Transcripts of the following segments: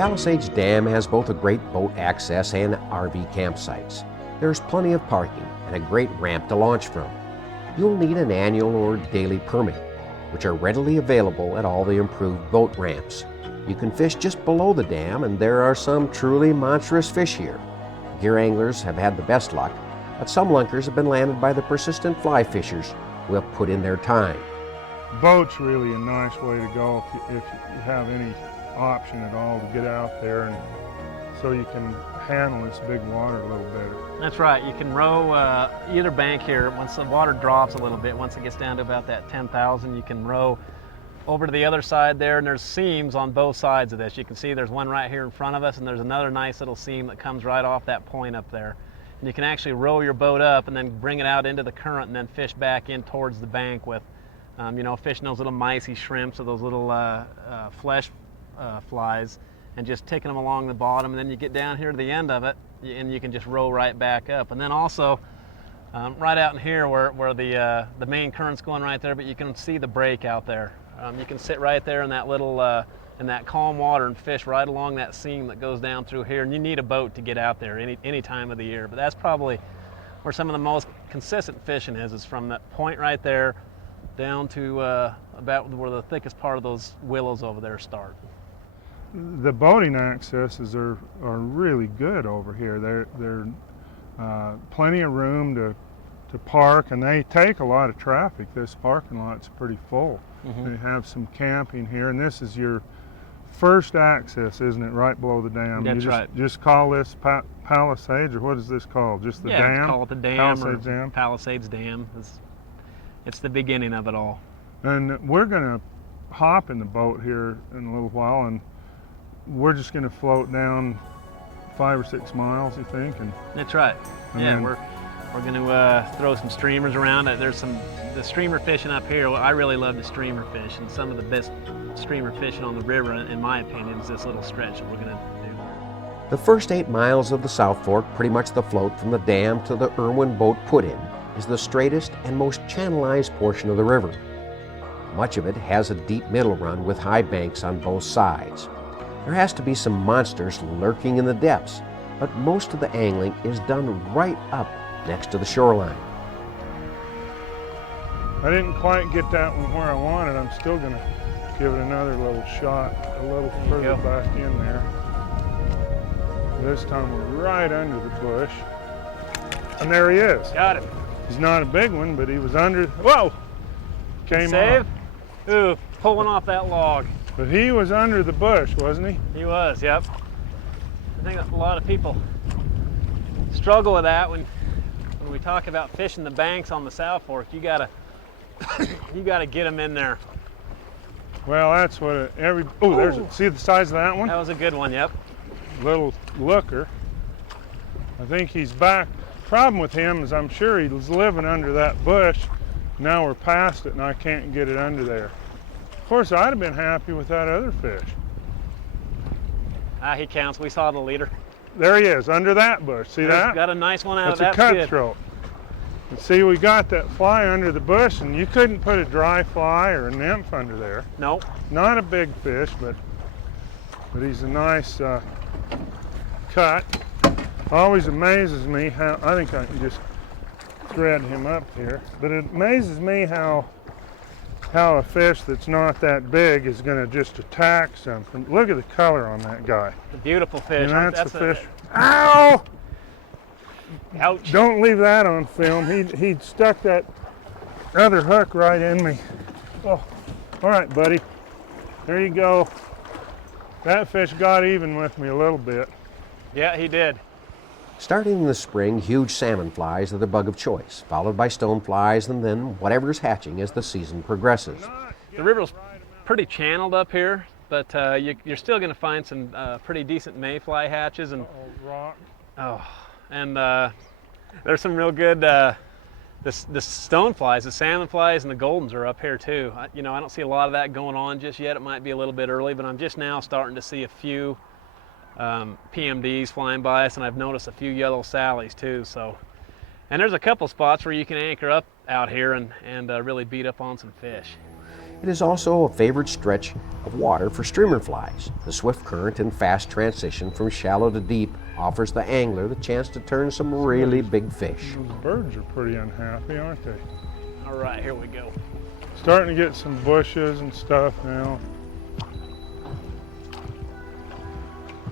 Palisades Dam has both a great boat access and RV campsites. There's plenty of parking and a great ramp to launch from. You'll need an annual or daily permit, which are readily available at all the improved boat ramps. You can fish just below the dam, and there are some truly monstrous fish here. Gear anglers have had the best luck, but some lunkers have been landed by the persistent fly fishers who have put in their time. Boat's really a nice way to go if you have any option at all to get out there, and so you can handle this big water a little better. That's right. You can row either bank here. Once the water drops a little bit, once it gets down to about that 10,000, you can row over to the other side there, and there's seams on both sides of this. You can see there's one right here in front of us, and there's another nice little seam that comes right off that point up there. And you can actually row your boat up and then bring it out into the current and then fish back in towards the bank with, fishing those little micey shrimps or those little flesh flies, and just taking them along the bottom. And then you get down here to the end of it, and you can just row right back up. And then also, right out in here where the main current's going right there, but you can see the break out there. You can sit right there in that little, in that calm water and fish right along that seam that goes down through here. And you need a boat to get out there any time of the year. But that's probably where some of the most consistent fishing is from that point right there down to about where the thickest part of those willows over there start. The boating accesses are really good over here. They're plenty of room to park, and they take a lot of traffic. This parking lot's pretty full. They have some camping here, and this is your first access, isn't it, right below the dam? That's right. Just call this Palisades, or what is this called? Just the dam? Yeah, call it the dam, Palisades Dam. Palisades Dam. It's the beginning of it all. And we're going to hop in the boat here in a little while, and we're just going to float down 5 or 6 miles, you think? That's right. Yeah, we're going to throw some streamers around. There's the streamer fishing up here. Well, I really love the streamer fish, and some of the best streamer fishing on the river, in my opinion, is this little stretch that we're going to do. The first 8 miles of the South Fork, pretty much the float from the dam to the Irwin boat put-in, is the straightest and most channelized portion of the river. Much of it has a deep middle run with high banks on both sides. There has to be some monsters lurking in the depths, but most of the angling is done right up next to the shoreline. I didn't quite get that one where I wanted. I'm still going to give it another little shot a little further back in there. This time we're right under the bush. And there he is. Got it. He's not a big one, but he was under. Whoa! Came Save? off. Ooh, pulling off that log. But he was under the bush, wasn't he? He was, yep. I think a lot of people struggle with that when we talk about fishing the banks on the South Fork. You gotta get them in there. Well, that's what see the size of that one? That was a good one, yep. Little looker. I think he's back. Problem with him is I'm sure he was living under that bush. Now we're past it and I can't get it under there. Of course, I'd have been happy with that other fish. He counts. We saw the leader. There he is, under that bush. See that? Got a nice one out of that. That's a cutthroat. And see, we got that fly under the bush, and you couldn't put a dry fly or a nymph under there. Nope. Not a big fish, but he's a nice cut. Always amazes me how, I think I can just thread him up here, but it amazes me how a fish that's not that big is going to just attack something. Look at the color on that guy. A beautiful fish. And that's the fish. Ow! Ouch. Don't leave that on film. He stuck that other hook right in me. Oh, all right, buddy. There you go. That fish got even with me a little bit. Yeah, he did. Starting in the spring, huge salmon flies are the bug of choice, followed by stoneflies and then whatever's hatching as the season progresses. The river's pretty channeled up here, but you're still going to find some pretty decent mayfly hatches and rock. There's some real good the stoneflies, the salmon flies, and the goldens are up here too. I don't see a lot of that going on just yet. It might be a little bit early, but I'm just now starting to see a few PMDs flying by us, and I've noticed a few yellow sallies too. So, and there's a couple spots where you can anchor up out here and really beat up on some fish. It is also a favored stretch of water for streamer flies. The swift current and fast transition from shallow to deep offers the angler the chance to turn some really big fish. Those birds are pretty unhappy, aren't they? All right, here we go. Starting to get some bushes and stuff now.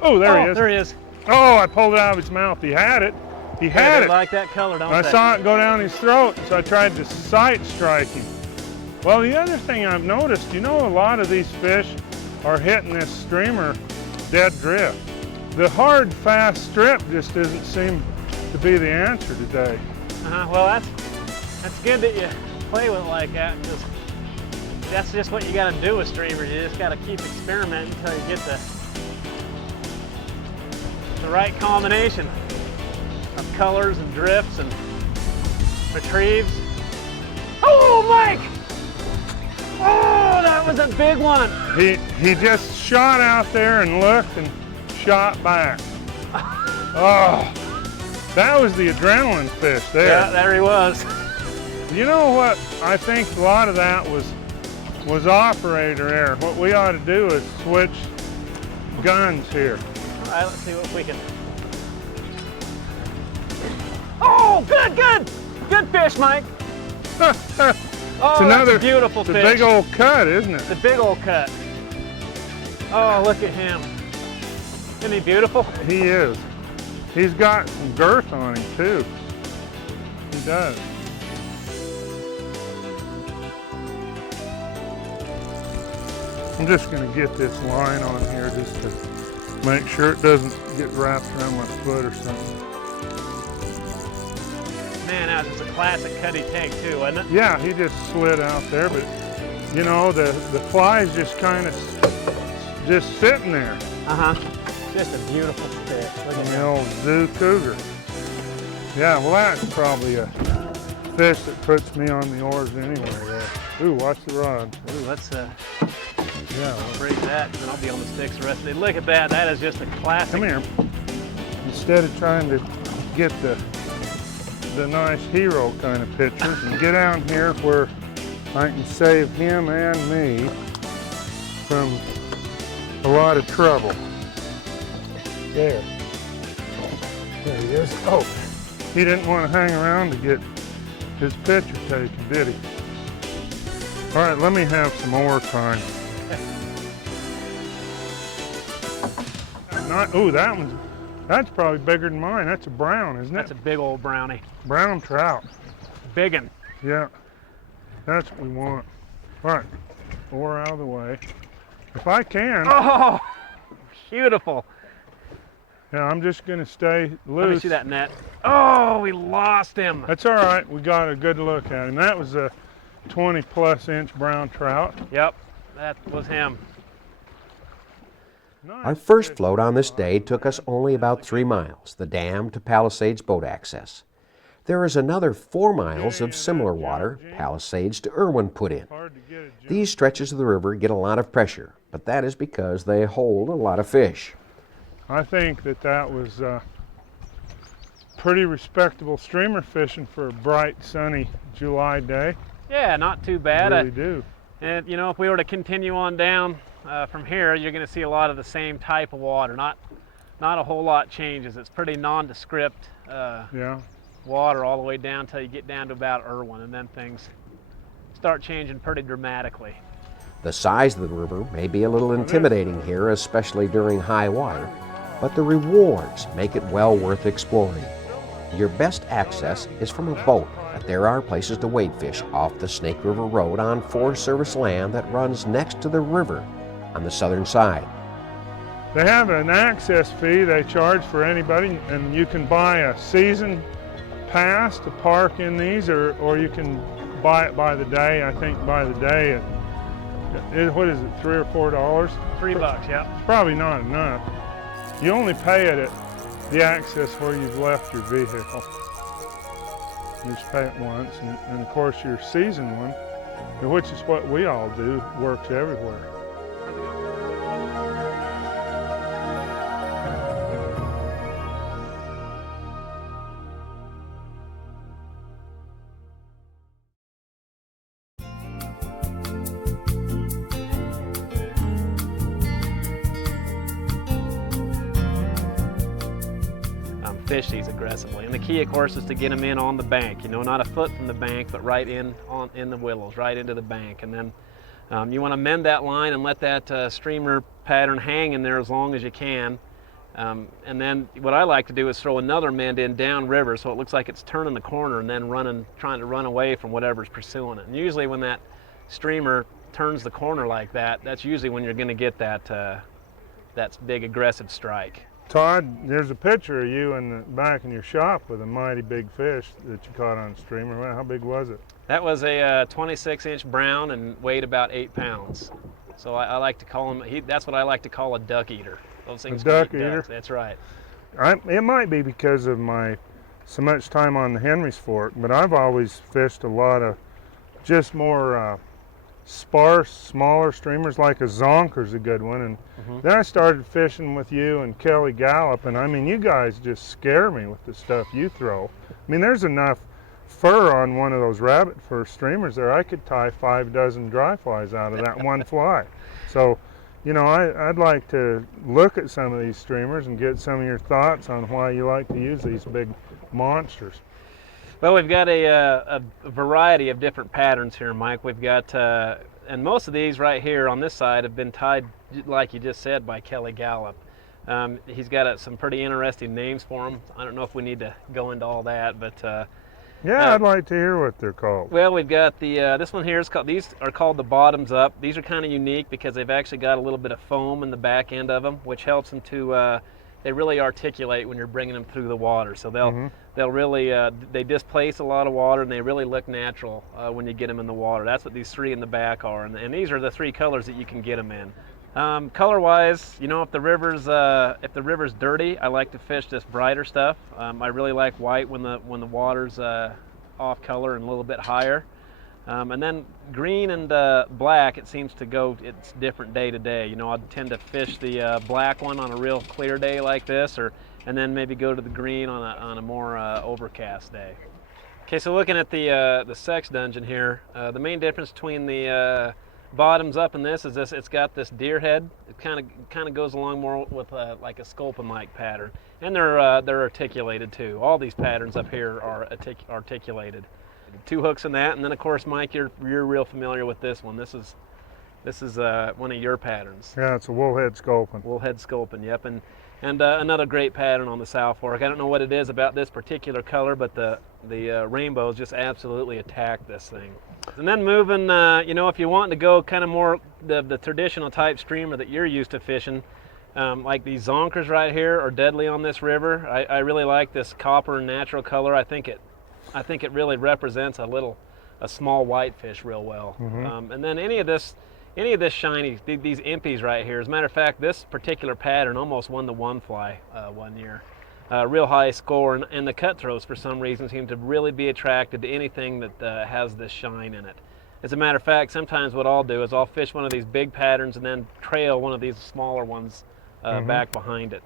Oh, there he is. There he is. Oh, I pulled it out of his mouth. He had it. He had They it. like that color, don't I they? saw it go down his throat, so I tried to sight strike him. Well, the other thing I've noticed, you know, a lot of these fish are hitting this streamer dead drift. The hard, fast strip just doesn't seem to be the answer today. Well, that's good that you play with it like that, because that's just what you got to do with streamers. You just got to keep experimenting until you get the right combination of colors and drifts and retrieves. Oh, Mike! Oh, that was a big one. He just shot out there and looked and shot back. Oh, that was the adrenaline fish there. Yeah, there he was. You know what? I think a lot of that was operator error. What we ought to do is switch guns here. All right, let's see what we can. Oh, good fish, Mike. Oh, another that's a beautiful it's fish. a big old cut, isn't it? It's a big old cut. Oh, look at him. Isn't he beautiful? He is. He's got some girth on him too. He does. I'm just going to get this line on here just to make sure it doesn't get wrapped around my foot or something. Man, that was just a classic cutty take too, wasn't it? Yeah, he just slid out there, but you know, the fly's just kind of just sitting there. Just a beautiful fish. Look at The him. old zoo cougar. Yeah, well that's probably a fish that puts me on the oars anyway there. Ooh, watch the rod. Ooh, let's Yeah, break that, and then I'll be on the sticks the rest of the day. Look at that. That is just a classic. come here. Instead of trying to get the nice hero kind of pictures and get down here where I can save him and me from a lot of trouble. There. There he is. Oh, he didn't want to hang around to get his picture taken, did he? All right, let me have some more time. Ooh, that's probably bigger than mine. That's a brown, isn't it? That's a big old brownie. Brown trout. Biggin. Yeah, that's what we want. All right, oar out of the way. If I can. Oh, beautiful. Yeah, I'm just gonna stay loose. Let me see that net. Oh, we lost him. That's all right. We got a good look at him. That was a 20+ inch brown trout. Yep, that was him. Nice Our first fish. float on this day took us only about 3 miles, the dam to Palisades boat access. There is another 4 miles of similar water, Palisades to Irwin, put in. Hard to get a jump. These stretches of the river get a lot of pressure, but that is because they hold a lot of fish. I think that was pretty respectable streamer fishing for a bright, sunny July day. Yeah, not too I bad. really do. And you know, if we were to continue on down from here, you're going to see a lot of the same type of water. Not a whole lot changes. It's pretty nondescript Yeah. water all the way down till you get down to about Irwin, and then things start changing pretty dramatically. The size of the river may be a little intimidating here, especially during high water, but the rewards make it well worth exploring. Your best access is from a boat, but there are places to wade fish off the Snake River Road on Forest Service land that runs next to the river on the southern side. They have an access fee they charge for anybody, and you can buy a season pass to park in these, or you can buy it by the day. I think by the day, what is it, $3 or $4? $3, yeah. It's probably not enough. You only pay it at the access where you've left your vehicle. You just pay it once, and of course your season one, which is what we all do, works everywhere. fish these aggressively. And the key, of course, is to get them in on the bank. You know, not a foot from the bank, but right in the willows, right into the bank. And then you want to mend that line and let that streamer pattern hang in there as long as you can. And then what I like to do is throw another mend in downriver so it looks like it's turning the corner and then trying to run away from whatever's pursuing it. And usually when that streamer turns the corner like that, that's usually when you're going to get that big aggressive strike. Todd, there's a picture of you in the back in your shop with a mighty big fish that you caught on a streamer. Well, how big was it? That was a 26-inch brown and weighed about 8 pounds. So I like to call him, that's what I like to call a duck eater. Those things A duck can eat eater? ducks. That's right. It might be because of my so much time on the Henry's Fork, but I've always fished a lot of just more sparse, smaller streamers, like a zonker's a good one. And then I started fishing with you and Kelly Gallup, and I mean, you guys just scare me with the stuff you throw. I mean, there's enough fur on one of those rabbit fur streamers there. I could tie 5 dozen dry flies out of that one fly. So, you know, I'd like to look at some of these streamers and get some of your thoughts on why you like to use these big monsters. Well, we've got a variety of different patterns here, Mike. We've got, and most of these right here on this side have been tied, like you just said, by Kelly Gallup. He's got some pretty interesting names for them. I don't know if we need to go into all that, but yeah, I'd like to hear what they're called. well, we've got this one here is called. These are called the bottoms up. These are kind of unique because they've actually got a little bit of foam in the back end of them, which helps them to. They really articulate when you're bringing them through the water. So they'll really they displace a lot of water and they really look natural when you get them in the water. That's what these 3 in the back are, and these are the 3 colors that you can get them in. Color-wise, you know, if the river's dirty, I like to fish this brighter stuff. I really like white when the water's off color and a little bit higher. And then green and black, it seems to go, it's different day to day. You know, I tend to fish the black one on a real clear day like this, and then maybe go to the green on a more overcast day. Okay, so looking at the sex dungeon here, the main difference between the bottoms up in this is it's got this deer head. It kind of goes along more with like a sculpin-like pattern, and they're articulated too. All these patterns up here are articulated. 2 hooks in that, and then of course, Mike, you're real familiar with this one. This is one of your patterns. Yeah, it's a woolhead sculpin. Woolhead sculpin, yep, and another great pattern on the South Fork. I don't know what it is about this particular color, but the rainbows just absolutely attack this thing. And then moving, you know, if you want to go kind of more the traditional type streamer that you're used to fishing, like these zonkers right here are deadly on this river. I really like this copper and natural color. I think it really represents a small whitefish real well. And then any of this shiny, these impies right here. As a matter of fact, this particular pattern almost won the one fly one year. Real high score, and the cutthroats for some reason seem to really be attracted to anything that has this shine in it. As a matter of fact, sometimes what I'll do is I'll fish one of these big patterns and then trail one of these smaller ones back behind it.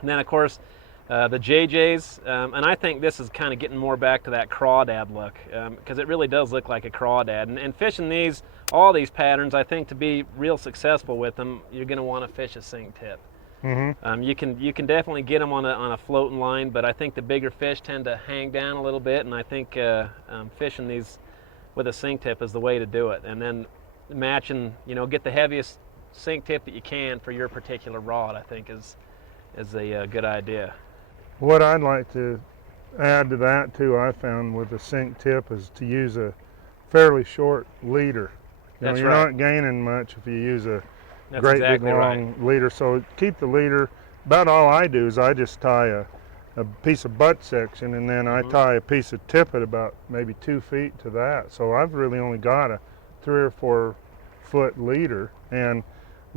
And then of course, the JJs, and I think this is kind of getting more back to that crawdad look, because it really does look like a crawdad. And fishing all these patterns, I think to be real successful with them, you're going to want to fish a sink tip. You can definitely get them on a floating line, but I think the bigger fish tend to hang down a little bit, and I think fishing these with a sink tip is the way to do it. And then matching, you know, get the heaviest sink tip that you can for your particular rod, I think is a good idea. What I'd like to add to that too, I found with the sink tip, is to use a fairly short leader. You know, That's you're right. not gaining much if you use a That's great exactly big long leader. So keep the leader. About all I do is I just tie a piece of butt section, and then I tie a piece of tippet about maybe 2 feet to that. So I've really only got a 3 or 4 foot leader, and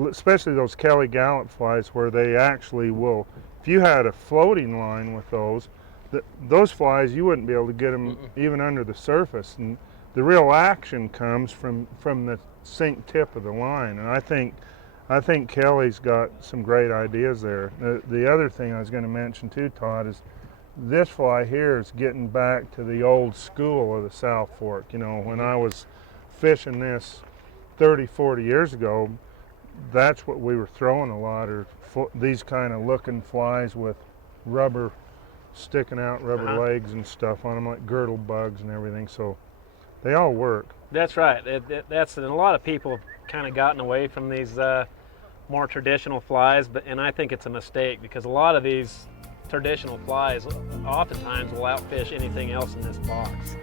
especially those Kelly Gallup flies where they actually will, if you had a floating line with those flies, you wouldn't be able to get them even under the surface, and the real action comes from the sink tip of the line. And I think Kelly's got some great ideas there. The other thing I was going to mention too, Todd, is this fly here is getting back to the old school of the South Fork. You know, when I was fishing this 30, 40 years ago, that's what we were throwing a lot, are these kind of looking flies with rubber sticking out rubber Uh-huh. legs and stuff on them, like girdle bugs and everything. So they all work. That's right. And a lot of people have kind of gotten away from these more traditional flies, and I think it's a mistake because a lot of these traditional flies oftentimes will outfish anything else in this box.